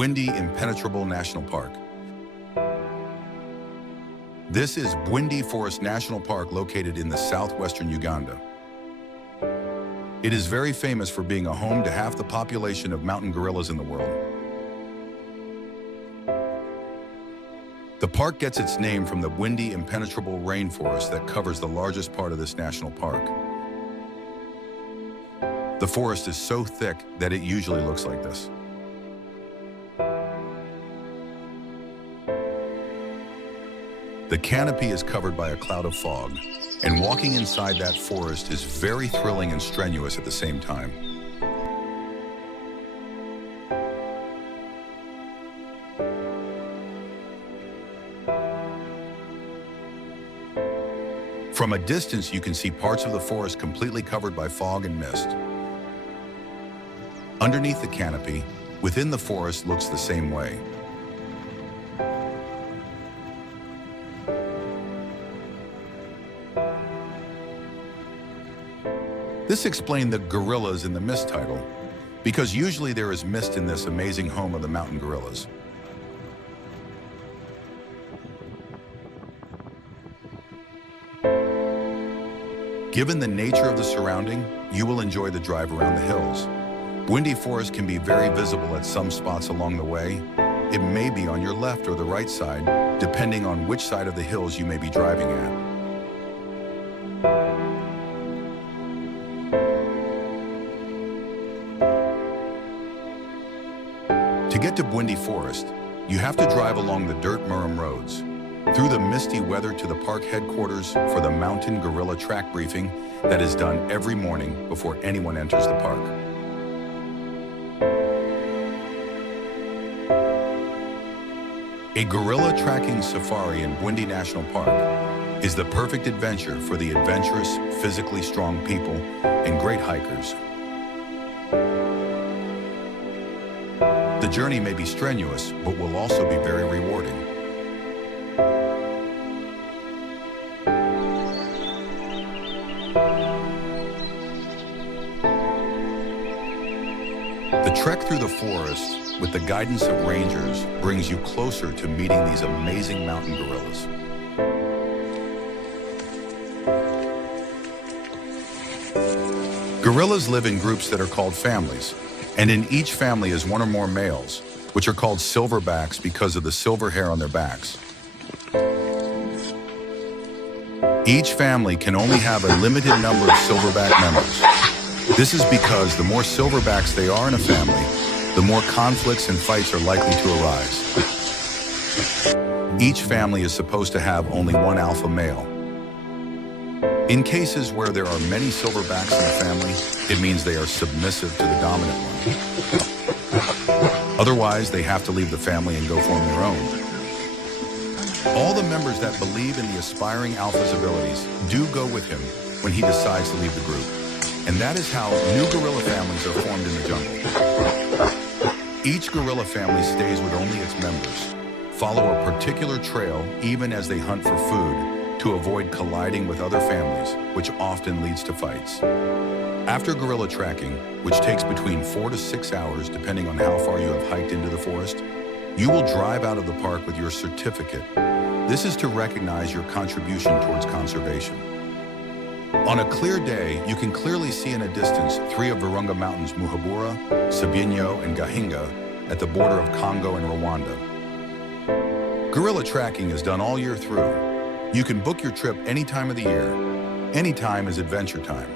Bwindi Impenetrable National Park. This is Bwindi Forest National Park located in the southwestern Uganda. It is very famous for being a home to half the population of mountain gorillas in the world. The park gets its name from the Bwindi Impenetrable rainforest that covers the largest part of this national park. The forest is so thick that it usually looks like this. The canopy is covered by a cloud of fog, and walking inside that forest is very thrilling and strenuous at the same time. From a distance, you can see parts of the forest completely covered by fog and mist. Underneath the canopy, within the forest looks the same way. This explained the gorillas in the mist title, because usually there is mist in this amazing home of the mountain gorillas. Given the nature of the surrounding, you will enjoy the drive around the hills. Bwindi Forest can be very visible at some spots along the way. It may be on your left or the right side, depending on which side of the hills you may be driving at. To get to Bwindi Forest, you have to drive along the dirt Murram roads, through the misty weather to the park headquarters for the mountain gorilla track briefing that is done every morning before anyone enters the park. A gorilla tracking safari in Bwindi National Park is the perfect adventure for the adventurous, physically strong people and great hikers. The journey may be strenuous, but will also be very rewarding. The trek through the forest with the guidance of rangers brings you closer to meeting these amazing mountain gorillas. Gorillas live in groups that are called families, and in each family is one or more males, which are called silverbacks because of the silver hair on their backs. Each family can only have a limited number of silverback members. This is because the more silverbacks they are in a family, the more conflicts and fights are likely to arise. Each family is supposed to have only one alpha male. In cases where there are many silverbacks in a family, it means they are submissive to the dominant one. Otherwise, they have to leave the family and go form their own. All the members that believe in the aspiring alpha's abilities do go with him when he decides to leave the group. And that is how new gorilla families are formed in the jungle. Each gorilla family stays with only its members, follow a particular trail even as they hunt for food, to avoid colliding with other families, which often leads to fights. After gorilla tracking, which takes between 4 to 6 hours depending on how far you have hiked into the forest, you will drive out of the park with your certificate. This is to recognize your contribution towards conservation. On a clear day, you can clearly see in a distance 3 of Virunga Mountains, Muhabura, Sabyinyo, and Gahinga, at the border of Congo and Rwanda. Gorilla tracking is done all year through. You can book your trip any time of the year. Any time is adventure time.